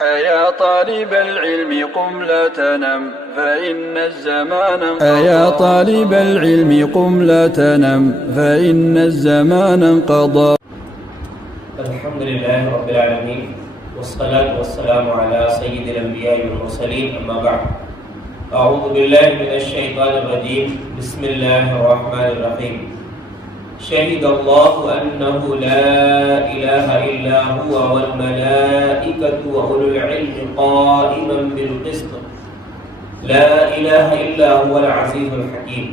أيا طالب العلم قم لا تنم فإن الزمان أيا طالب العلم قم لا تنم فإن الزمان انقضى. الحمد لله رب العالمين والصلاة والسلام على سيد الأنبياء والمرسلين أما بعد. أعوذ بالله من الشيطان الرجيم. بسم الله الرحمن الرحيم. شهد الله أنه لا إله إلا هو والملائكة وأولو العلم قائما بالقسط لا إله إلا هو العزيز الحكيم.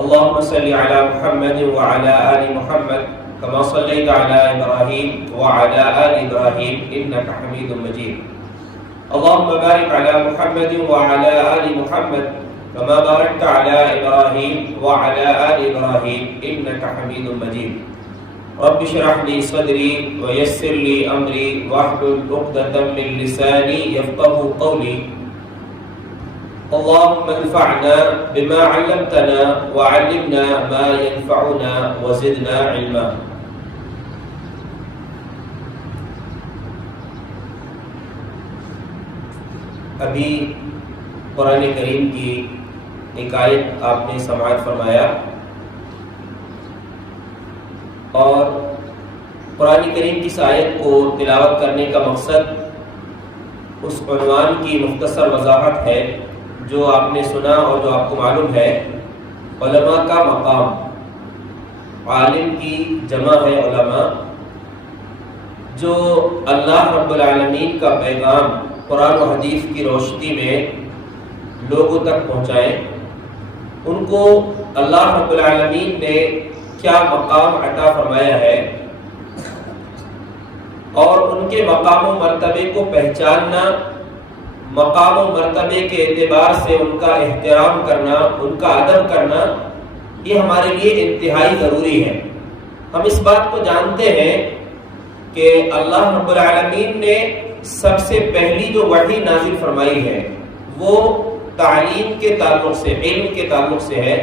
اللهم صل على محمد وعلى آل محمد كما صليت على إبراهيم وعلى آل إبراهيم إنك حميد مجيد. اللهم بارك على محمد وعلى آل محمد كما باركت على إبراهيم وعلى آل إبراهيم إنك حميد مجيد. رب اشرح لي صدري ويسر لي أمري واحلل عقدة من لساني يفقهوا قولي. اللهم انفعنا بما علمتنا وعلمنا ما ينفعنا وزدنا علما. ابھی قرآن کریم کی ایک آیت آپ نے سماعت فرمایا، اور قرآن کریم کی اس آیت کو تلاوت کرنے کا مقصد اس عنوان کی مختصر وضاحت ہے جو آپ نے سنا اور جو آپ کو معلوم ہے، علماء کا مقام. عالم کی جمع ہے علماء، جو اللہ رب العالمین کا پیغام قرآن و حدیث کی روشنی میں لوگوں تک پہنچائیں. ان کو اللہ رب العالمین نے کیا مقام عطا فرمایا ہے اور ان کے مقام و مرتبے کو پہچاننا، مقام و مرتبے کے اعتبار سے ان کا احترام کرنا، ان کا ادب کرنا، یہ ہمارے لیے انتہائی ضروری ہے. ہم اس بات کو جانتے ہیں کہ اللہ رب العالمین نے سب سے پہلی جو وحی نازل فرمائی ہے وہ تعلیم کے تعلق سے، علم کے تعلق سے ہے.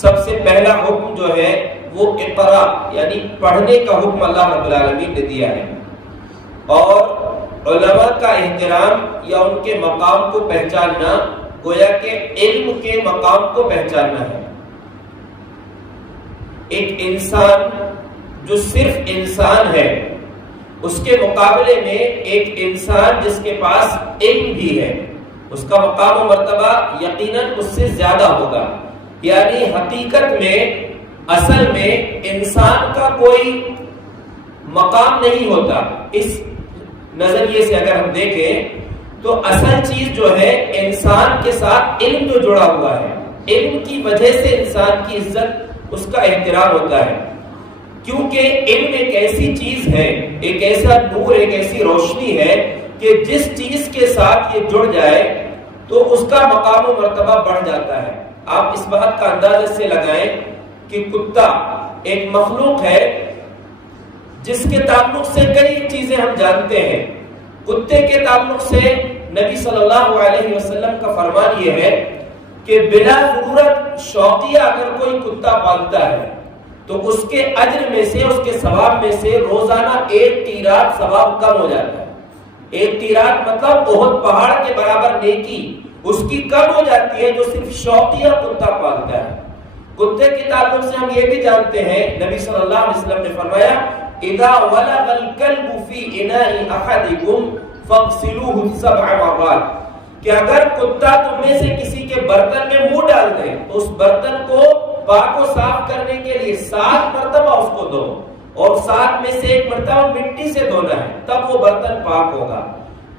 سب سے پہلا حکم جو ہے وہ اقرا یعنی پڑھنے کا حکم اللہ رب العالمین نے دیا ہے، اور علماء کا احترام یا ان کے مقام کو پہچاننا گویا کہ علم کے مقام کو پہچاننا ہے. ایک انسان جو صرف انسان ہے، اس کے مقابلے میں ایک انسان جس کے پاس علم بھی ہے، اس کا مقام و مرتبہ یقیناً اس سے زیادہ ہوگا. یعنی حقیقت میں، اصل میں انسان کا کوئی مقام نہیں ہوتا. اس نظریے سے اگر ہم دیکھیں تو اصل چیز جو ہے انسان کے ساتھ علم جو جڑا ہوا ہے، علم کی وجہ سے انسان کی عزت، اس کا احترام ہوتا ہے. کیونکہ علم ایک ایسی چیز ہے، ایک ایسا نور، ایک ایسی روشنی ہے کہ جس چیز کے ساتھ یہ جڑ جائے تو اس کا مقام و مرتبہ بڑھ جاتا ہے. آپ اس بات کا اندازہ سے لگائیں کہ کتا ایک مخلوق ہے جس کے تعلق سے کئی چیزیں ہم جانتے ہیں. کتے کے تعلق سے نبی صلی اللہ علیہ وسلم کا فرمان یہ ہے کہ بلا ضرورت شوقیہ اگر کوئی کتا پالتا ہے تو اس کے اجر میں سے، اس کے ثواب میں سے روزانہ 1 قیراط ثواب کم ہو جاتا ہے. 1 قیراط مطلب احد پہاڑ کے برابر نیکی اس کی کم ہو جاتی ہے جو صرف شوقیہ کتا پالتا ہے. کتے کے تعلق سے ہم یہ بھی جانتے ہیں، نبی صلی اللہ علیہ وسلم نے فرمایا اذا ولغ الكلب في اناء احدكم فاغسلوه 7 مرات، کہ اگر کتا تم میں سے کسی کے برتن میں منہ ڈال دے تو اس برتن کو پاک و صاف کرنے کے لیے 7 مرتبہ اس کو دو، اور 7 میں سے 1 مرتبہ مٹی سے دھونا ہے، تب وہ برتن پاک ہوگا.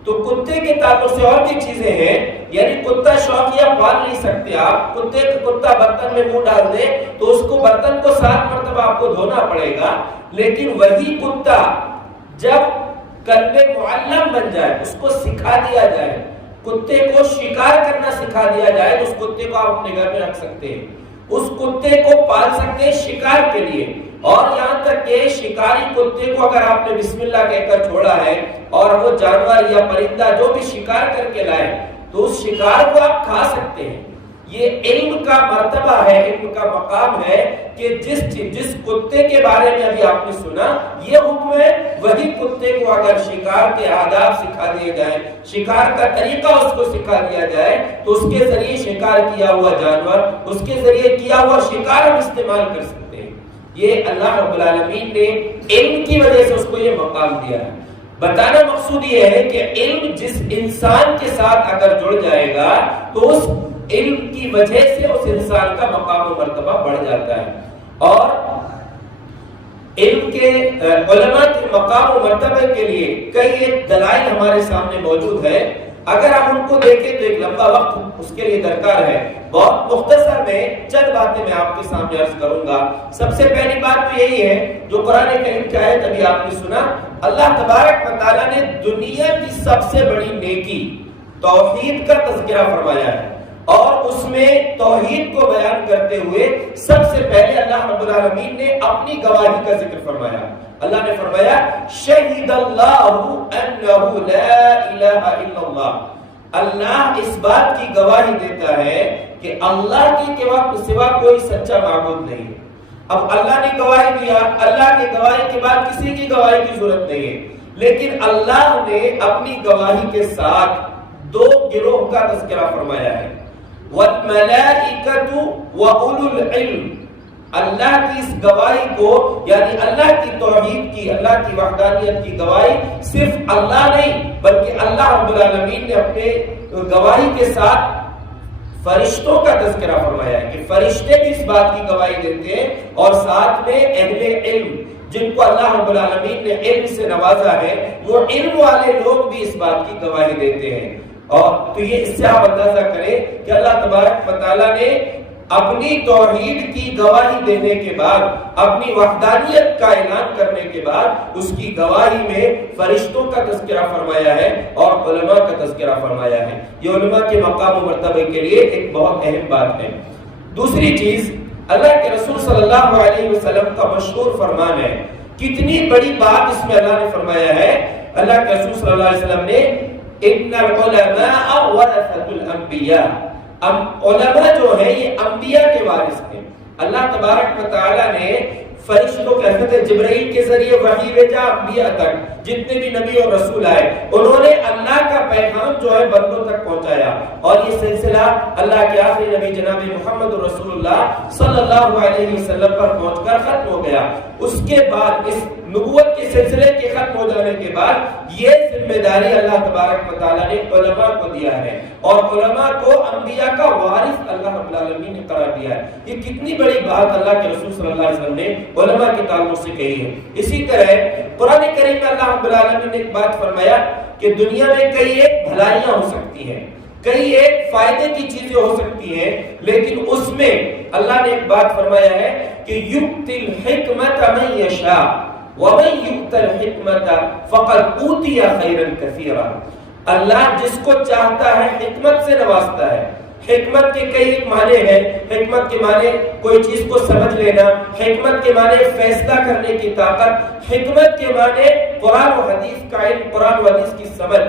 تو کتے کے تعلق سے اور بھی چیزیں ہیں. یعنی کتا شوقیہ پال نہیں سکتے آپ. کتا برتن میں منہ ڈال دے تو اس کو برتن کو 7 مرتبہ آپ کو دھونا پڑے گا. لیکن وہی کتا جب کلب معلم بن جائے، اس کو سکھا دیا جائے، کتے کو شکار کرنا سکھا دیا جائے، تو اس کتے کو آپ اپنے گھر میں رکھ سکتے ہیں، اس کتے کو پال سکتے ہیں شکار کے لیے. اور یہاں تک کہ شکاری کتے کو اگر آپ نے بسم اللہ کہہ کر چھوڑا ہے اور وہ جانور یا پرندہ جو بھی شکار کر کے لائے تو اس شکار کو آپ کھا سکتے ہیں. یہ علم کا مرتبہ ہے، علم کا مقام ہے کہ جس کتے کے بارے میں ابھی آپ نے سنا یہ حکم ہے، وہی کتے کو اگر شکار کے آداب سکھا دیے جائیں، شکار کا طریقہ اس کو سکھا دیا جائے تو اس کے ذریعے شکار کیا ہوا جانور، اس کے ذریعے کیا ہوا شکار ہم استعمال کر سکتے ہیں۔ یہ اللہ رب العالمین نے علم کی وجہ سے اس کو یہ مقام دیا ہے۔ بتانا مقصود یہ ہے کہ علم جس انسان کے ساتھ اگر جڑ جائے گا تو اس علم کی وجہ سے اس انسان کا مقام و مرتبہ بڑھ جاتا ہے۔ اور علم کے علماء کے مقام و مرتبہ کے لیے کئی ایک دلائل ہمارے سامنے موجود ہے، اگر ہم ان کو دیکھیں تو ایک لمبا وقت اس کے لیے درکار ہے۔ بہت مختصر میں چند باتیں میں آپ کے سامنے عرض کروں گا۔ سب سے پہلی بات تو یہی ہے جو قرآن کریم کی آیت ابھی آپ نے سنا، اللہ تبارک و تعالیٰ نے دنیا کی سب سے بڑی نیکی توحید کا تذکرہ فرمایا ہے، اور اس میں توحید کو بیان کرتے ہوئے سب سے پہلے اللہ رب العالمین نے اپنی گواہی کا ذکر فرمایا۔ اللہ نے فرمایا شہید اللہ انہ لا الہ الا اللہ، اللہ اس بات کی گواہی دیتا ہے کہ اللہ کے سوا کوئی سچا معبود نہیں ہے۔ اب اللہ نے گواہی دیا، اللہ کی گواہی کے بعد کسی کی گواہی کی ضرورت نہیں ہے، لیکن اللہ نے اپنی گواہی کے ساتھ دو گروہ کا تذکرہ فرمایا ہے، وَالْمَلَائِكَةُ وَأُولُو الْعِلْمِ۔ اللہ کی اس گواہی کو یعنی اللہ کی توحید کی، اللہ کی وحدانیت کی گواہی صرف اللہ نہیں بلکہ اللہ رب العالمین نے اپنے گواہی کے ساتھ فرشتوں کا تذکرہ فرمایا ہے کہ فرشتے بھی اس بات کی گواہی دیتے ہیں، اور ساتھ میں اہل علم جن کو اللہ رب العالمین نے علم سے نوازا ہے، وہ علم والے لوگ بھی اس بات کی گواہی دیتے ہیں۔ اور تو یہ اس سے آپ اندازہ کریں کہ اللہ تبارک و تعالیٰ نے اپنی توحید کی گواہی دینے کے بعد، اپنی وحدانیت کا اعلان کرنے کے بعد اس کی گواہی میں فرشتوں کا تذکرہ فرمایا ہے اور علماء کا تذکرہ فرمایا ہے۔ یہ علماء کے مقام و مرتبے کے لیے ایک بہت اہم بات ہے۔ دوسری چیز، اللہ کے رسول صلی اللہ علیہ وسلم کا مشہور فرمان ہے، کتنی بڑی بات اس میں اللہ نے فرمایا ہے۔ اللہ کے رسول صلی اللہ علیہ وسلم نے ان العلماء ورثۃ الانبیاء، علماء جو ہیں یہ انبیاء کے وارث ہیں۔ اللہ تبارک و تعالیٰ نے فرشتوں کے حضرت جبرائیل کے ذریعے وحی بھیجا انبیاء تک، جتنے بھی نبی اور رسول آئے انہوں نے اللہ کا پیغام جو ہے بندوں تک پہنچایا، اور یہ سلسلہ اللہ کے آخری نبی جناب محمد رسول اللہ صلی اللہ علیہ وسلم پر پہنچ کر ختم ہو گیا۔ اس کے بعد اس نبوت کے سلسلے کے ختم ہو جانے کے بعد یہ ذمہ داری اللہ تبارک و تعالیٰ نے علماء کو دیا ہے، اور علماء کو انبیاء کا وارث اللہ رب العالمین نے قرار دیا ہے۔ یہ کتنی بڑی بات اللہ کے رسول صلی اللہ علیہ وسلم نے علماء کے تعلق سے کہی ہے۔ اسی طرح قرآن کریم میں اللہ رب العالمین نے ایک بات فرمایا کہ دنیا میں کئی ایک بھلائیاں ہو سکتی ہیں، کئی ایک فائدے کی چیزیں ہو سکتی ہیں، لیکن اس میں اللہ نے ایک بات فرمایا ہے کہ یؤتی الحکمت من یشاء ومن یؤت الحکمت فقد اوتی خیرا کثیرا۔ اللہ جس کو چاہتا ہے حکمت سے نوازتا ہے۔ حکمت کے کئی ایک معنی ہیں۔ حکمت کے معنی کوئی چیز کو سمجھ لینا، حکمت کے معنی فیصلہ کرنے کی طاقت، حکمت کے معنی قرآن و حدیث کا علم، قرآن و حدیث کی سمجھ۔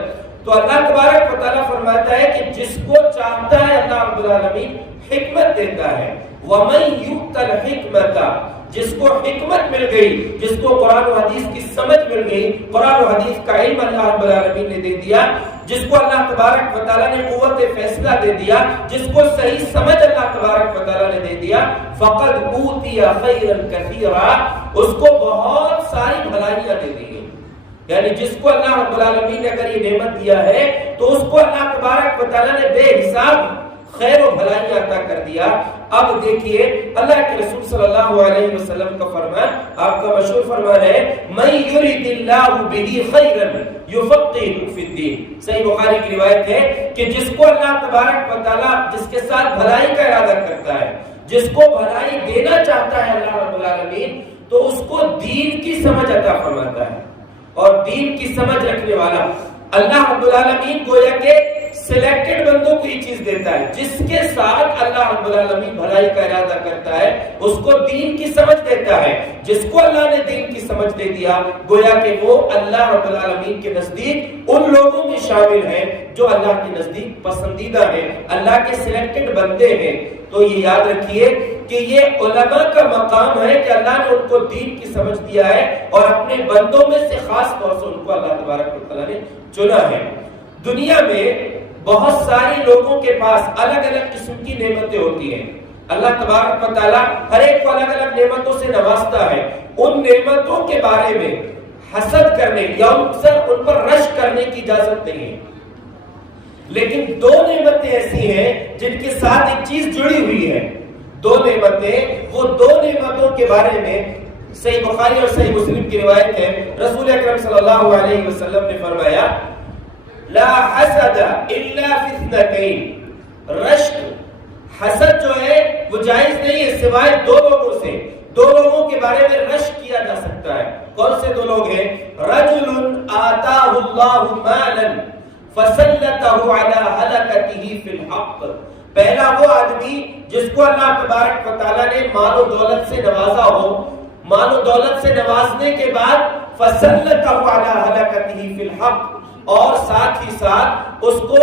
تو اللہ تبارک و تعالیٰ فرماتا ہے کہ جس کو چاہتا ہے اللہ رب العالمین حکمت دیتا ہے۔ وَمَن يُؤْتَ الْحِكْمَةَ، جس کو حکمت مل گئی، جس کو قرآن و حدیث کی سمجھ مل گئی، قرآن و حدیث کا علم اللہ رب العالمین نے دے دیا، جس کو اللہ تبارک و تعالیٰ نے قوت فیصلہ دے دیا، جس کو صحیح سمجھ اللہ تبارک و تعالیٰ نے دے دیا، فقد اوتی خیرا کثیرا، اس کو بہت ساری بھلائیاں دے دی گئی۔ یعنی جس کو اللہ رب العالمین نے اگر یہ نعمت دیا ہے تو اس کو اللہ تبارک و تعالیٰ نے بے حساب خیر و بھلائیاں عطا کر دیا۔ اب دیکھیے اللہ کے رسول صلی اللہ علیہ وسلم کا فرمان، آپ کا مشہور فرمان ہے من یرید اللہ بہ خیرا یفقہہ فی الدین۔ صحیح بخاری کی روایت ہے کہ جس کو اللہ تبارک و تعالیٰ جس کے ساتھ بھلائی کا ارادہ کرتا ہے، جس کو بھلائی دینا چاہتا ہے اللہ رب العالمین، تو اس کو دین کی سمجھ عطا فرماتا ہے۔ اور دین کی سمجھ رکھنے والا اللہ رب العالمین گویا کہ سلیکٹڈ بندوں کو یہ چیز دیتا ہے. جس کے ساتھ اللہ رب العالمین بھلائی کا ارادہ کرتا ہے اس کو دین کی سمجھ دیتا ہے. جس کو اللہ نے دین کی سمجھ دے دیا گویا کہ وہ اللہ رب العالمین کے نزدیک ان لوگوں میں شامل ہیں جو اللہ کے نزدیک پسندیدہ ہیں, اللہ کے سلیکٹڈ بندے ہیں. تو یہ یاد رکھیے کہ یہ علماء کا مقام ہے کہ اللہ نے ان کو دین کی سمجھ دیا ہے اور اپنے بندوں میں سے خاص طور سے ان کو اللہ تبارک و تعالیٰ نے چنا ہے. دنیا میں بہت ساری لوگوں کے پاس الگ الگ قسم کی نعمتیں ہوتی ہیں. اللہ تبارک و تعالیٰ ہر ایک کو الگ الگ نعمتوں سے نوازتا ہے. ان نعمتوں کے بارے میں حسد کرنے یا ان پر رشک کرنے کی اجازت نہیں ہے. لیکن دو نعمتیں ایسی ہیں جن کے ساتھ ایک چیز جڑی ہوئی ہے. دو نعمتیں, وہ دو نعمتوں کے بارے میں صحیح بخاری اور صحیح مسلم کی روایت ہے. رسول اکرم صلی اللہ علیہ وسلم نے فرمایا لا حسد الا فی اثنتین. رشک, حسد جو ہے وہ جائز نہیں ہے سوائے دو لوگوں سے. دو لوگوں کے بارے میں رشک کیا جا سکتا ہے. کون سے دو لوگ ہیں؟ رجل آتاہ اللہ مالا فسلطہ علی ہلکتہ فی الحق. پہلا وہ آدمی جس کو اللہ تبارک و تعالیٰ نے مال و دولت سے نوازا ہو, مال و دولت سے نوازنے کے بعد فسلطہ علی ہلکتہ فی الحق, اور ساتھ ہی ساتھ اس کو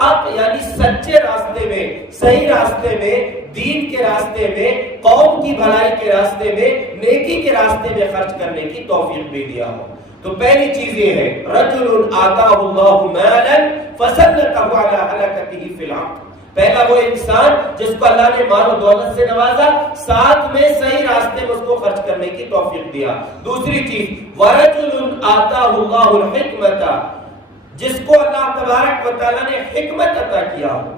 حق یعنی سچے راستے میں, صحیح راستے میں, دین کے راستے میں, قوم کی بھلائی کے راستے میں, نیکی کے راستے میں خرچ کرنے کی توفیق بھی دیا ہو. تو پہلی چیز یہ ہے رجل آتاہ اللہ مالا فسلطہ علی ہلکتہ فی الحق. پہلا وہ انسان جس کو اللہ نے مال و دولت سے نوازا, ساتھ میں صحیح راستے میں اس کو خرچ کرنے کی توفیق دیا. دوسری چیز ورجل آتاہ اللہ الحکمۃ, جس کو اللہ تبارک و تعالیٰ نے حکمت عطا کیا ہو,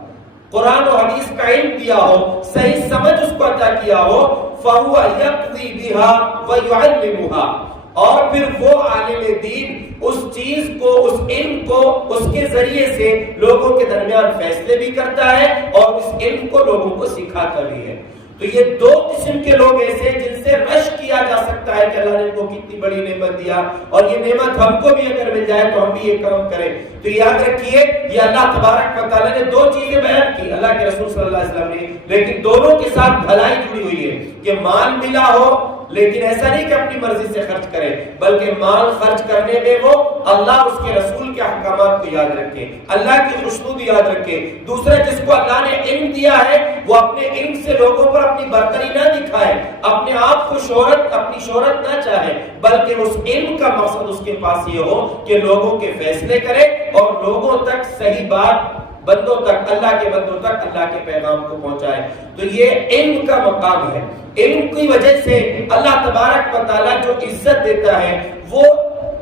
قرآن و حدیث کا علم دیا ہو, صحیح سمجھ اس کو عطا کیا ہو. فَهُوَ يَقْضِي بِهَا وَيُعَلِّمُهَا, اور پھر وہ عالم دین اس چیز کو, اس علم کو اس کے ذریعے سے لوگوں کے درمیان فیصلے بھی کرتا ہے اور اس علم کو لوگوں کو سکھاتا بھی ہے. تو یہ دو قسم کے لوگ ایسے جن سے رشک کیا جا سکتا ہے کہ اللہ نے ان کو کتنی بڑی نعمت دیا, اور یہ نعمت ہم کو بھی اگر مل جائے تو ہم بھی یہ کام کریں. تو یاد رکھیے یہ اللہ تبارک و تعالیٰ نے دو چیزیں بیان کی اللہ کے رسول صلی اللہ علیہ وسلم نے, لیکن دونوں کے ساتھ بھلائی جڑی ہوئی ہے کہ مال ملا ہو لیکن ایسا نہیں کہ اپنی مرضی سے خرچ کرے, بلکہ مال خرچ کرنے میں وہ اللہ اس کے رسول کے احکامات کو یاد رکھے, اللہ کی خوشنودی یاد رکھے. دوسرا جس کو اللہ نے علم دیا ہے وہ اپنے علم سے لوگوں پر اپنی برتری نہ دکھائے, اپنے آپ کو شہرت, اپنی شہرت نہ چاہے, بلکہ اس علم کا مقصد اس کے پاس یہ ہو کہ لوگوں کے فیصلے کرے اور لوگوں تک صحیح بات, بندوں تک, اللہ کے بندوں تک اللہ کے پیغام کو پہنچائے. تو یہ علم کا مقام ہے. علم کی وجہ سے اللہ تبارک و تعالیٰ جو عزت دیتا ہے وہ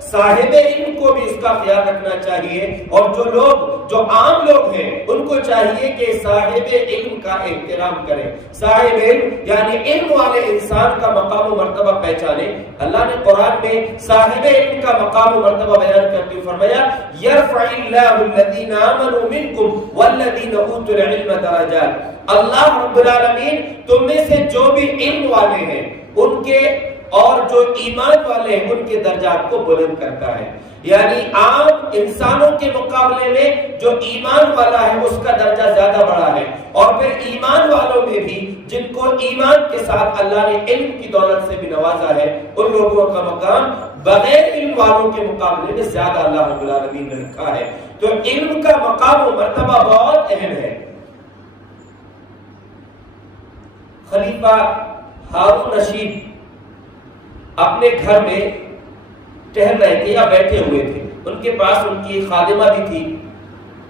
صاحب علم کو بھی اس کا خیال رکھنا چاہیے, اور جو لوگ, جو عام لوگ ہیں ان کو چاہیے کہ صاحب علم کا احترام کریں. صاحب علم یعنی علم والے انسان کا مقام و مرتبہ پہچانے. اللہ نے قرآن میں صاحب علم کا مقام و مرتبہ بیان کرتے ہوئے فرمایا یرفع اللہ الذین آمنوا منکم والذین اوتوا العلم درجات. اللہ رب العالمین تم میں سے جو بھی علم والے ہیں ان کے اور جو ایمان والے ہیں ان کے درجات کو بلند کرتا ہے. یعنی عام انسانوں کے مقابلے میں جو ایمان والا ہے اس کا درجہ زیادہ بڑا ہے, اور پھر ایمان والوں میں بھی جن کو ایمان کے ساتھ اللہ نے علم کی دولت سے بھی نوازا ہے ان لوگوں کا مقام بغیر علم والوں کے مقابلے میں زیادہ اللہ رب العالمین نے رکھا ہے. تو علم کا مقام و مرتبہ بہت اہم ہے. خلیفہ ہارون رشید اپنے گھر میں ٹہل رہے تھے یا بیٹھے ہوئے تھے, ان کے پاس ان کی خادمہ بھی تھی.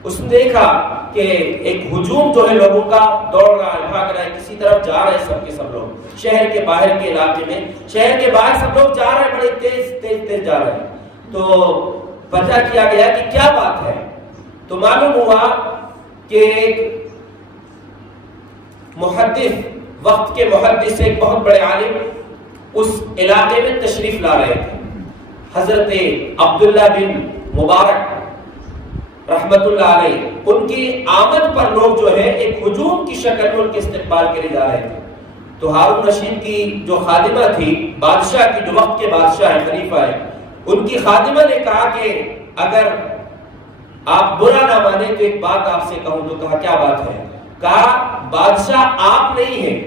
اس نے دیکھا کہ ایک ہجوم جو ہے لوگوں کا دوڑ رہا ہے, بھاگ رہا ہے, کسی طرف جا رہے ہیں سب کے سب لوگ, شہر کے باہر کے علاقے میں, شہر کے باہر سب لوگ جا رہے ہیں, بڑے تیز تیز تیز جا رہے ہیں. تو پتہ کیا گیا کہ کیا بات ہے, تو معلوم ہوا کہ ایک محدث, وقت کے محدث, ایک بہت بڑے عالم اس علاقے میں تشریف لا رہے تھے. حضرت عبداللہ بن مبارک رحمت اللہ علیہ, ان کی آمد پر لوگ جو ہے ایک ہجوم کی شکل میں ان کے استقبال کے لیے جا رہے تھے. تو ہارون رشید کی جو خادمہ تھی, بادشاہ کی, جو وقت کے بادشاہ ہے, خلیفہ ہے, ان کی خادمہ نے کہا کہ اگر آپ برا نہ مانے تو ایک بات آپ سے کہوں تو کہا کیا بات ہے؟ کہا بادشاہ آپ نہیں ہیں،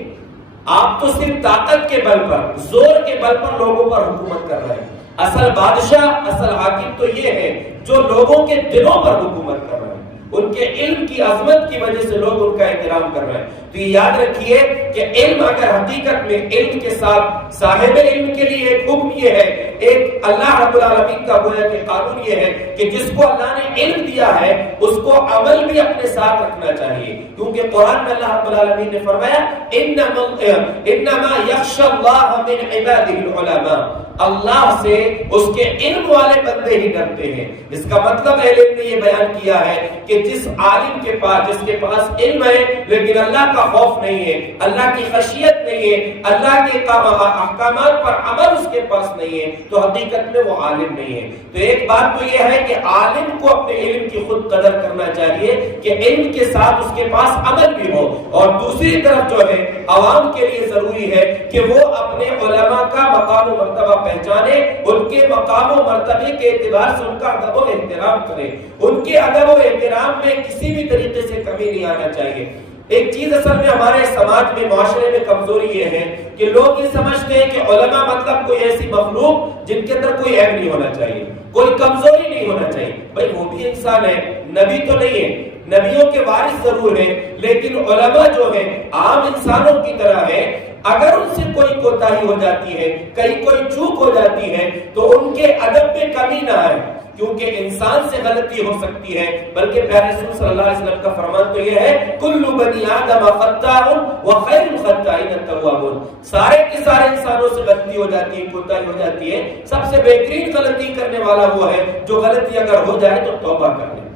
آپ تو صرف طاقت کے بل پر، زور کے بل پر لوگوں پر حکومت کر رہے ہیں۔ اصل بادشاہ، اصل حاکم تو یہ ہے جو لوگوں کے دلوں پر حکومت کر رہے ہیں، ان کے علم کی عظمت کی وجہ سے لوگ ان کا احترام کر رہے ہیں۔ تو یہ یاد رکھیے کہ علم اگر حقیقت میں علم کے ساتھ صاحب علم کے لیے ایک حکم یہ ہے، ایک اللہ رب العالمین کا گویا کہ قانون یہ ہے کہ جس کو اللہ نے علم دیا ہے اس کو عمل بھی اپنے ساتھ رکھنا چاہیے، کیونکہ قرآن میں اللہ رب العالمین نے فرمایا انما یخشی اللہ من عبادہ العلماء، اللہ سے اس کے علم والے بندے ہی ڈرتے ہیں۔ اس کا مطلب علم نے یہ بیان کیا ہے کہ جس عالم کے پاس، جس کے پاس علم ہے لیکن اللہ کا خوف نہیں ہے، اللہ کی خشیت نہیں ہے، اللہ کے احکامات پر عمل اس کے پاس نہیں ہے، تو حقیقت میں وہ عالم نہیں ہے۔ تو ایک بات تو یہ ہے کہ عالم کو اپنے علم کی خود قدر کرنا چاہیے کہ علم کے ساتھ اس کے پاس عمل بھی ہو، اور دوسری طرف جو ہے عوام کے لیے ضروری ہے کہ وہ اپنے علماء کا مقام و مرتبہ پہچانے، ان کے مقام و مرتبے کے اعتبار سے ان کا ادب و احترام کرے، ان کے ادب و احترام میں کسی بھی طریقے سے کمی نہیں آنا چاہیے۔ ایک چیز اصل میں ہمارے سماج میں، معاشرے میں کمزوری یہ ہے کہ لوگ یہ سمجھتے ہیں کہ علماء مطلب کوئی ایسی مخلوق جن کے اندر کوئی عیب نہیں ہونا چاہیے، کوئی کمزوری نہیں ہونا چاہیے۔ بھائی وہ بھی انسان ہے، نبی تو نہیں ہے، نبیوں کے وارث ضرور ہیں، لیکن علماء جو ہیں عام انسانوں کی طرح ہے۔ اگر ان سے کوئی کوتاہی ہو جاتی ہے، کہیں کوئی چوک ہو جاتی ہے تو ان کے ادب میں کمی نہ آئے، کیونکہ انسان سے غلطی ہو سکتی ہے، بلکہ پیارے رسول صلی اللہ علیہ وسلم کا فرمان تو یہ ہے کل بنی آدم خطاء وخیر الخطائین التوابون، سارے کے سارے انسانوں سے غلطی ہو جاتی ہے، کوتاہی ہو جاتی ہے، سب سے بہترین غلطی کرنے والا وہ ہے جو غلطی اگر ہو جائے تو توبہ کر لے۔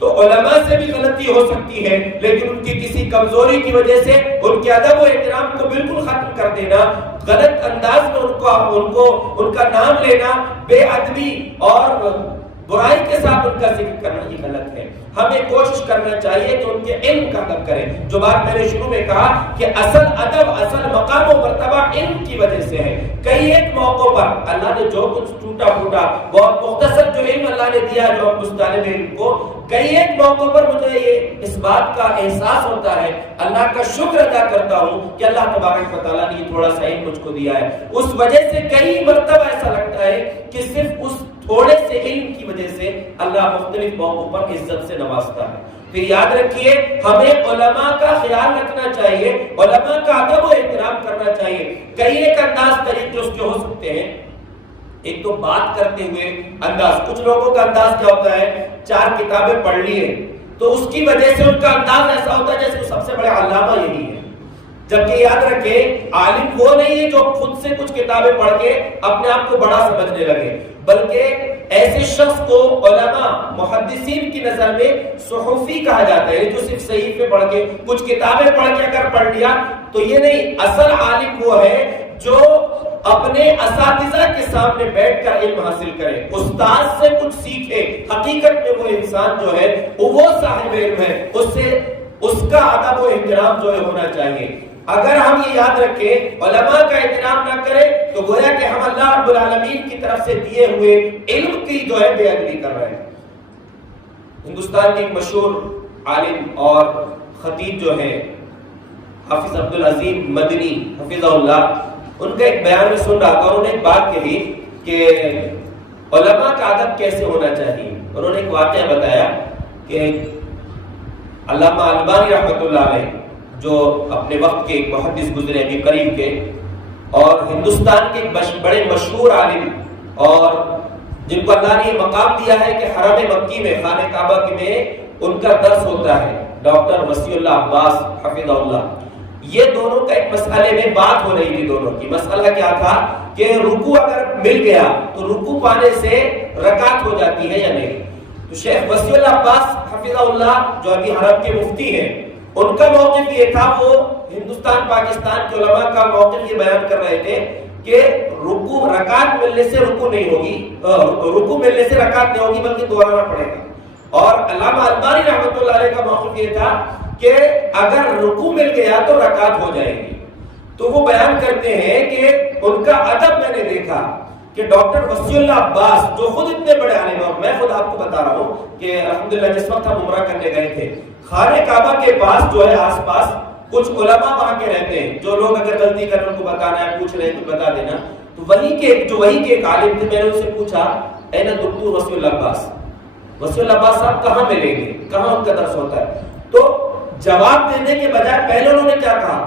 تو علماء سے بھی غلطی ہو سکتی ہے، لیکن ان کی کسی کمزوری کی وجہ سے ان کے ادب و احترام کو بالکل ختم کر دینا، غلط انداز میں ان کا نام لینا، بے ادبی اور برائی کے ساتھ ان کا ذکر کرنا یہ غلط ہے۔ ہمیں کوشش کرنا چاہیے کہ ان کے علم کا ادب کریں۔ جو بات میں نے شروع میں کہا کہ اصل ادب، اصل مقام و مرتبہ علم کی وجہ سے ہے۔ کئی ایک موقعوں پر اللہ نے جو کچھ ٹوٹا پھوٹا، بہت مختصر جو علم اللہ نے دیا جو ہم اس طالب علم کو، کئی ایک موقعوں پر مجھے یہ اس بات کا احساس ہوتا ہے، اللہ کا شکر ادا کرتا ہوں کہ اللہ تبارک و تعالیٰ نے یہ تھوڑا سا علم مجھ کو دیا ہے۔ اس وجہ سے کئی مرتبہ ایسا لگتا ہے کہ صرف اس تھوڑے سے علم کی وجہ سے اللہ مختلف موقعوں پر عزت سے نوازتا ہے۔ پھر یاد رکھیے ہمیں علماء کا خیال رکھنا چاہیے، علماء کا ادب و احترام کرنا چاہیے۔ کئی ایک انداز طریقے اس کے ہو سکتے ہیں۔ ایک تو بات کرتے ہوئے انداز، کچھ لوگوں کا انداز کیا ہوتا ہے، 4 کتابیں پڑھ لی ہے تو اس کی وجہ سے ان کا انداز ایسا ہوتا ہے جیسے وہ سب سے بڑے علامہ یہی ہے، جبکہ یاد رکھیں عالم وہ نہیں ہے جو خود سے کچھ کتابیں پڑھ کے اپنے آپ کو بڑا سمجھنے لگے، بلکہ ایسے شخص کو علماء محدثین کی نظر میں صحفی کہا جاتا ہے، جو صرف صحیفے پڑھ کے کچھ کتابیں پڑھ کے اگر پڑھ لیا تو یہ نہیں، اصل عالم وہ ہے جو اپنے اساتذہ کے سامنے بیٹھ کر علم حاصل کرے، استاد سے کچھ سیکھے۔ حقیقت میں وہ انسان جو ہے وہ صاحب علم ہے، اس کا ادب و احترام جو ہے ہونا چاہیے۔ اگر ہم یہ یاد رکھیں علماء کا احترام نہ کریں تو گویا کہ ہم اللہ رب العالمین کی طرف سے دیے ہوئے علم کی جو ہے بے ادبی کر رہے ہیں۔ ہندوستان کے ایک مشہور عالم اور خطیب جو ہے حافظ عبدالعظیم مدنی حفظہ اللہ، ان کا ایک بیان میں سن رہا تھا، انہوں نے ایک بات کہی کہ علماء کا ادب کیسے ہونا چاہیے۔ انہوں نے ایک واقعہ بتایا کہ علامہ البانی رحمۃ اللہ علیہ جو اپنے وقت کے ایک محدث گزرے ابھی قریب کے، اور ہندوستان کے ایک بڑے مشہور عالم اور جن کو اللہ نے یہ مقام دیا ہے کہ حرم مکی میں، خانہ کعبہ میں ان کا درس ہوتا ہے، ڈاکٹر وسیع اللہ عباس حفظہ اللہ، یہ دونوں کا ایک مسئلے میں بات ہو رہی تھی۔ دونوں کی مسئلہ کیا تھا کہ رکوع اگر مل گیا تو رکوع پانے سے رکعت ہو جاتی ہے یا نہیں۔ تو شیخ وسیع اللہ عباس حفظہ اللہ جو ابھی حرم کے مفتی ہیں، ان کا موقف یہ تھا، وہ ہندوستان پاکستان کے علماء کا موقف یہ بیان کر رہے تھے کہ رکوع رکعت ملنے سے رکوع نہیں ہوگی، رکوع ملنے سے رکعت نہیں ہوگی بلکہ دوہرانا پڑے گا۔ اور علامہ البانی رحمۃ اللہ علیہ کا موقف یہ تھا کہ اگر رکوع مل گیا تو رکعت ہو جائے گی۔ تو وہ بیان کرتے ہیں کہ ان کا ادب میں نے دیکھا کہ ڈاکٹر وسیع اللہ عباس جو خود اتنے بڑے عالم ہیں، اور میں خود آپ کو بتا رہا ہوں کہ الحمدللہ جس وقت ہم عمرہ کرنے گئے تھے، خانہ کعبہ کے پاس جو ہے آس پاس کچھ علماء وہاں کے رہتے ہیں، جو لوگ اگر غلطی کریں ان کو بتانا ہے، پوچھ رہے ہیں تو بتا دینا. تو وہی کے ایک عالم تھے، میں نے ان سے پوچھا اے نا دکتور وسیع اللہ عباس، وسیع اللہ عباس صاحب کہاں ملیں گے، کہاں ان کا درس ہوتا ہے؟ تو جواب دینے کے بجائے پہلے انہوں نے کیا کہا،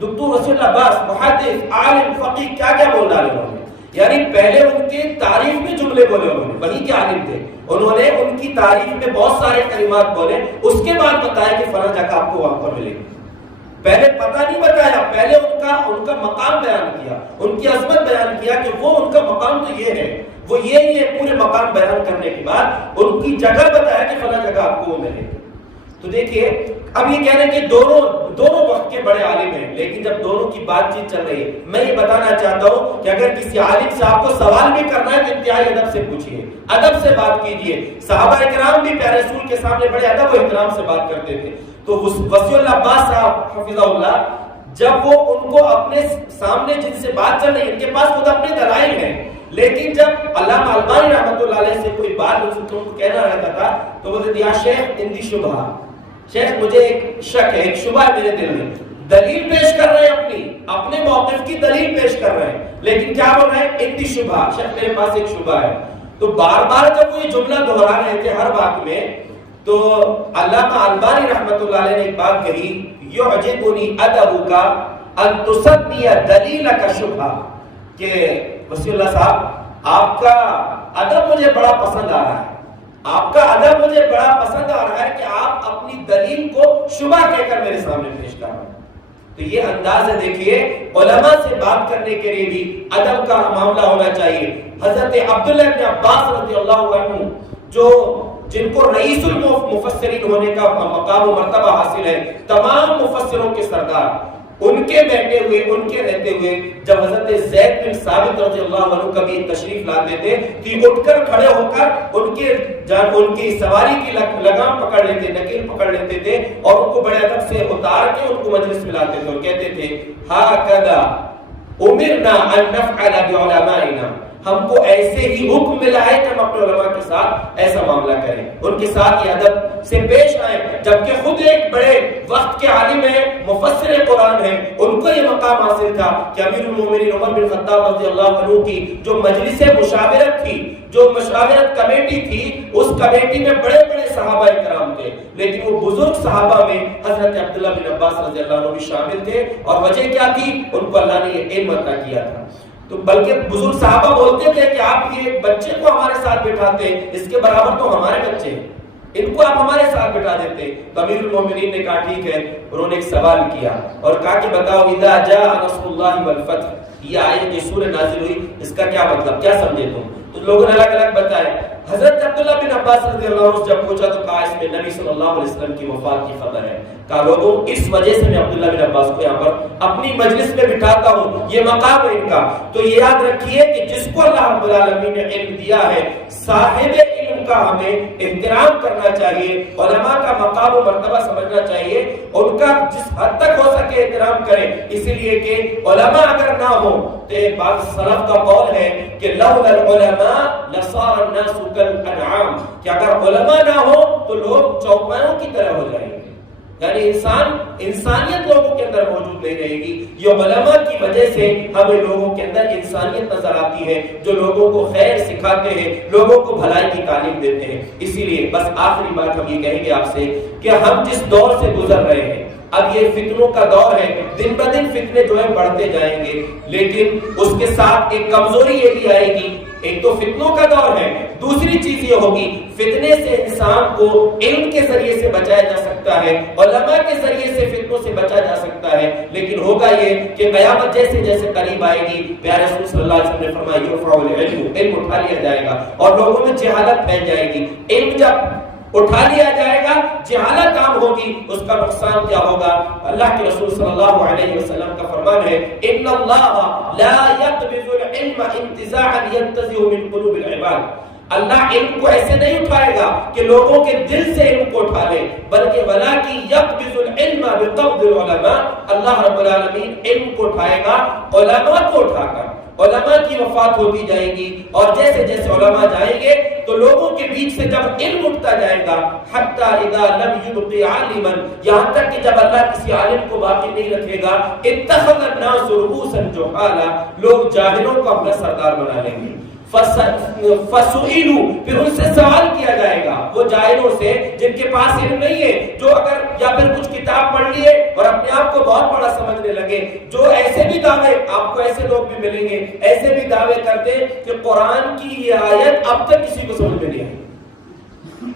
دکتور وسیع اللہ عباس محدث عالم فقیہ، کیا کیا بول ڈالے انہوں نے. یعنی پہلے ان کے تعریف میں جملے بولے انہوں نے، وہی کے عالم تھے، انہوں نے ان کی تعریف میں بہت سارے کلمات بولے، اس کے بعد بتایا کہ فلاں جگہ آپ کو وہاں پر ملے گی. پہلے پتہ نہیں بتایا، پہلے ان کا مقام بیان کیا، ان کی عظمت بیان کیا کہ وہ ان کا مقام تو یہ ہے، وہ یہ پورے مقام بیان کرنے کے بعد ان کی جگہ بتایا کہ فلاں جگہ آپ کو وہ ملے. تو دیکھیے اب یہ کہہ رہے ہیں کہ دونوں وقت کے بڑے عالم ہیں، لیکن جب دونوں کی بات چیت چل رہی ہے، میں یہ بتانا چاہتا ہوں کہ اگر کسی عالم سے آپ کو سوال بھی کرنا ہے تو انتہائی ادب سے پوچھیے، ادب سے بات کیجیے. صحابہ کرام بھی پیارے رسول کے سامنے بڑے ادب و احترام سے بات کرتے تھے. تو وسیع اللہ عباس صاحب حفظہ اللہ، جب وہ ان کو اپنے سامنے جن سے بات چل رہی ہے، ان کے پاس خود اپنے دلائل ہیں، لیکن جب علامہ البانی رحمۃ اللہ علیہ سے کوئی بات ان کو کہنا رہتا تھا تو وہ کہتے یا شیخ اندی شبہ، شیخ مجھے ایک شک ہے، ایک شبہ ہے میرے دل میں. دلیل پیش کر رہے ہیں، اپنے موقف کی دلیل پیش کر رہے ہیں، لیکن کیا بول رہے ہیں، اندی شبہ، شیخ میرے پاس ایک شبہ ہے. تو بار بار جب وہ یہ جملہ دہرا رہے تھے ہر بات میں، تو علامہ البانی رحمۃ اللہ علیہ نے ایک بات کہی، یعجبنی ادبک ان تصدی دلیلک شبہ، کہ وسیع اللہ صاحب آپ کا ادب مجھے بڑا پسند آ رہا ہے، آپ کا ادب مجھے بڑا پسند آ رہا ہے کہ آپ اپنی دلیل کو شبہ کہہ کر میرے سامنے پیش کر رہے ہیں. تو یہ انداز ہے، دیکھیے علماء سے بات کرنے کے لیے بھی ادب کا معاملہ ہونا چاہیے. حضرت عبداللہ بن عباس رضی اللہ عنہ جن کو رئیس المفسرین ہونے کا مقام و مرتبہ حاصل ہے، تمام مفسروں کے سردار، ان کے بیٹھے ہوئے، ان کے رہتے ہوئے جب حضرت زید بن ثابت رضی اللہ عنہ کبھی تشریف لاتے تھے تو اٹھ کر کھڑے ہو کر ان کی سواری کی لگام پکڑ لیتے، نکیل پکڑ لیتے تھے، اور ان کو بڑے ادب سے اتار کے ان کو مجلس میں لاتے تھے اور کہتے تھے ہاکذا امرنا ان نفعل بعلمائنا، ہم کو ایسے ہی حکم ملا ہے کہ ہم اپنے علماء کے ساتھ ایسا معاملہ کریں، ان کے ساتھ یہ ادب سے پیش آئیں. جبکہ خود ایک بڑے وقت کے عالم ہیں، مفسر قرآن ہیں، ان کو یہ مقام حاصل تھا کہ امیر المومنین عمر بن خطاب رضی اللہ عنہ کی جو مجلس مشاورت تھی، جو مشاورت کمیٹی تھی، اس کمیٹی میں بڑے بڑے صحابہ کرام تھے، لیکن وہ بزرگ صحابہ میں حضرت عبداللہ بن عباس رضی اللہ عنہ بھی شامل تھے. اور وجہ کیا تھی؟ ان کو اللہ نے یہ علم عطا کیا تھا. تو بلکہ بزرگ صحابہ بولتے تھے کہ آپ یہ بچے کو ہمارے ساتھ بٹھاتے، اس کے برابر تو ہمارے بچے ہیں، ان کو آپ ہمارے ساتھ بٹھا دیتے. تو امیر المومنین نے کہا ٹھیک ہے. انہوں نے ایک سوال کیا اور کہا کہ بتاؤ اذا جاء نصر اللہ والفتح، یہ آیت جو سورہ نازل ہوئی، اس کا کیا مطلب، کیا سمجھے تم؟ تو لوگوں نے الگ الگ بتائے. حضرت عبداللہ بن عباس رضی اللہ عنہ جب پوچھا تو کہا اس میں نبی صلی اللہ علیہ وسلم کی وفات کی خبر ہے. کہا لوگوں اس وجہ سے میں عبداللہ بن عباس کو یہاں پر اپنی مجلس میں بٹھاتا ہوں، یہ مقام ہے ان کا. تو یہ یاد رکھیے کہ جس کو اللہ رب العالمین نے علم دیا ہے، صاحب علم کا ہمیں احترام کرنا چاہیے، علماء کا مقام و مرتبہ سمجھنا چاہیے، ان کا جس حد تک ہو سکے احترام کریں. اس لیے کہ علماء اگر نہ ہو تو ایک بات سلف کا قول ہے کہ لولا العلماء لصار الناس کالانعام، کہ اگر علماء نہ ہو تو لوگ چوپایوں کی طرح ہو جائیں گے، یعنی انسانیت لوگوں کے اندر موجود نہیں رہے گی. یہ علماء کی وجہ سے ہمیں لوگوں کے اندر انسانیت نظر آتی ہے، جو لوگوں کو خیر سکھاتے ہیں، لوگوں کو بھلائی کی تعلیم دیتے ہیں. اسی لیے بس آخری بات ہم یہ کہیں گے آپ سے کہ ہم جس دور سے گزر رہے ہیں، اب یہ فتنوں کا دور ہے، دن بہ دن فتنے جو ہے بڑھتے جائیں گے، لیکن اس کے ساتھ ایک کمزوری یہ بھی آئے گی. ایک تو فتنوں کا دور ہے، دوسری چیز یہ ہوگی فتنے سے انسان کو علم کے ذریعے سے بچایا جا سکتا ہے، علماء کے ذریعے سے فتنوں سے بچا جا سکتا ہے. لیکن ہوگا یہ کہ قیامت جیسے جیسے قریب آئے گی، پیارے رسول صلی اللہ علیہ وسلم نے فرمایا یرفع العلم، علم اٹھا لیا جائے گا اور لوگوں میں جہالت پھیل جائے گی. علم جب اٹھا لیا جائے گا، جہالت عام ہوگی، اس کا نقصان کیا ہوگا؟ اللہ کے رسول صلی اللہ علیہ وسلم کا فرمان ہے ان اللہ لا يقبض العلم انتزاعا ينتزع من قلوب العباد، اللہ علم کو ایسے نہیں اٹھائے گا کہ لوگوں کے دل سے علم کو اٹھا لے، بلکہ ولکن يقبض العلم بقبض العلماء، اللہ رب العالمین علم کو اٹھائے گا علماء کو اٹھا کر. علماء کی وفات ہوتی جائے گی، اور جیسے جیسے علماء جائیں گے تو لوگوں کے بیچ سے جب علم اٹھتا جائے گا، حتی اذا لم یبق عالما، یہاں تک کہ جب اللہ کسی عالم کو باقی نہیں رکھے گا، اتخذ الناس رؤوسا جہالا، لوگ جاہلوں کو اپنا سردار بنا لیں گے. فسئلوا، پھر ان سے سوال کیا جائے گا، وہ جاہلوں سے جن کے پاس علم نہیں ہے، جو اگر یا پھر کچھ کتاب پڑھ لیے اور اپنے آپ کو بہت بڑا سمجھنے لگے، جو ایسے بھی دعوے، آپ کو ایسے لوگ بھی ملیں گے ایسے بھی دعوے کرتے کہ قرآن کی یہ آیت اب تک کسی کو سمجھ میں نہیں آئی،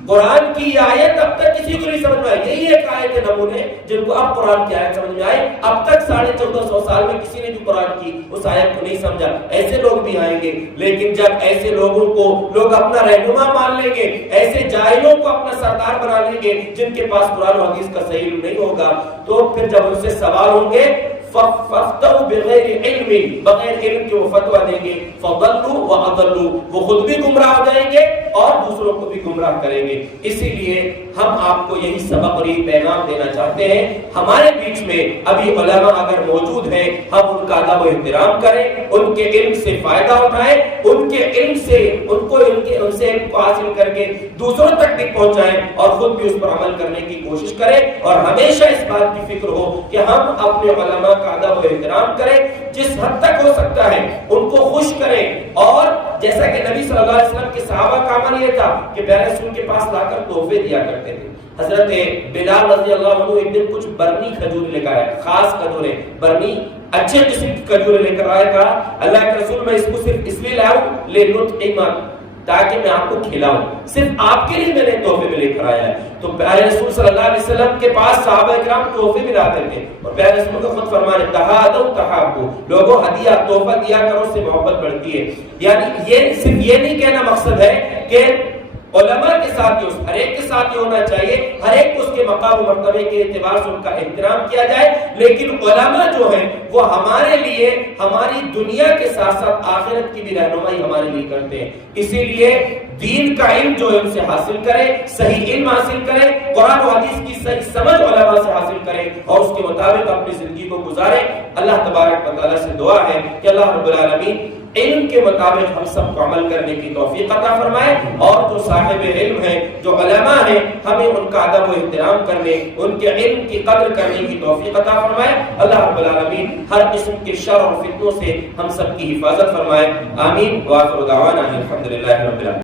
قرآن کی یہ آیت اب تک کسی کو نہیں سمجھ میں آئی. یہی ایک آیت ہے نمونے جن کو اب قرآن کی آیت سمجھ میں آئی. اب تک 1450 سال میں کسی نے جو قرآن کی اس آیت کو نہیں سمجھا. ایسے لوگ بھی آئیں گے، لیکن جب ایسے لوگوں کو لوگ اپنا رہنما مان لیں گے، ایسے جاہلوں کو اپنا سردار بنا لیں گے جن کے پاس قرآن و حدیث کا صحیح علم نہیں ہوگا، تو پھر جب ان سے سوال ہوں گے فَفْتَوْا بِغَيْرِ عِلْمٍ، بغیر علم کے وہ فتویٰ دیں گے، فَضَلُّوا وَأَضَلُّوا، وہ خود بھی گمراہ ہو جائیں گے اور دوسروں کو بھی گمراہ کریں گے. اسی لیے ہم آپ کو یہی سبق اور یہ پیغام دینا چاہتے ہیں. ہمارے بیچ میں ابھی علماء اگر موجود ہیں، ہم ان کا ادب و احترام کریں، ان کے علم سے فائدہ اٹھائیں، ان کے علم سے ان سے علم کو حاصل کر کے دوسروں تک بھی پہنچائیں اور خود بھی اس پر عمل کرنے کی کوشش کریں. اور ہمیشہ اس بات کی فکر ہو کہ ہم اپنے علماء کا ادب و احترام کریں، جس حد تک ہو سکتا ہے ان کو خوش کریں. اور جیسا کہ نبی صلی اللہ علیہ وسلم کے صحابہ کا عمل یہ تھا کہ پیارے رسول کے پاس لا کر تحفے دیا کرتے تھے. حضرت بلال رضی اللہ عنہ ایک دن کچھ برنی کھجور لے کر آئے، خاص کھجوریں، برنی اچھے قسم کی کھجوریں لے کر آئے. کہا اللہ کے رسول میں اس کو صرف اس لیے لاؤں لنطعمک، تاکہ میں آپ کو کھلاؤں، صرف آپ کے لیے میں نے تحفے میں لے کر آیا ہے. تو پیارے رسول صلی اللہ علیہ وسلم کے پاس صحابہ کرام تحفے بھی لاتے تھے، اور پیارے رسول کا خود فرمان ہے تہادوا تحابوا، لوگوں ہدیہ تحفہ دیا کرو، اس سے محبت بڑھتی ہے. یعنی یہ صرف یہ نہیں کہنا مقصد ہے کہ علماء کے ساتھ ہر ایک کے ساتھ یہ ہونا چاہیے، ہر ایک کو اس کے مقام و مرتبے کے اعتبار سے ان کا احترام کیا جائے، لیکن علماء جو ہیں وہ ہمارے لیے ہماری دنیا کے ساتھ ساتھ آخرت کی بھی رہنمائی ہمارے لیے کرتے ہیں. اسی لیے دین کا علم جو ہے ان سے حاصل کریں، صحیح علم حاصل کریں، قرآن و حدیث کی صحیح سمجھ علماء سے حاصل کریں اور اس کے مطابق اپنی زندگی کو گزاریں. اللہ تبارک و تعالیٰ سے دعا ہے کہ اللہ رب العالمین علم کے مطابق ہم سب کو عمل کرنے کی توفیق عطا فرمائے، اور جو صاحب علم ہیں، جو علماء ہیں، ہمیں ان کا ادب و احترام کرنے، ان کے علم کی قدر کرنے کی توفیق عطا فرمائے. اللہ رب العالمین ہر قسم کے شر اور فتنوں سے ہم سب کی حفاظت فرمائے. آمین. وآخر دعوانا الحمدللہ رب العالمین.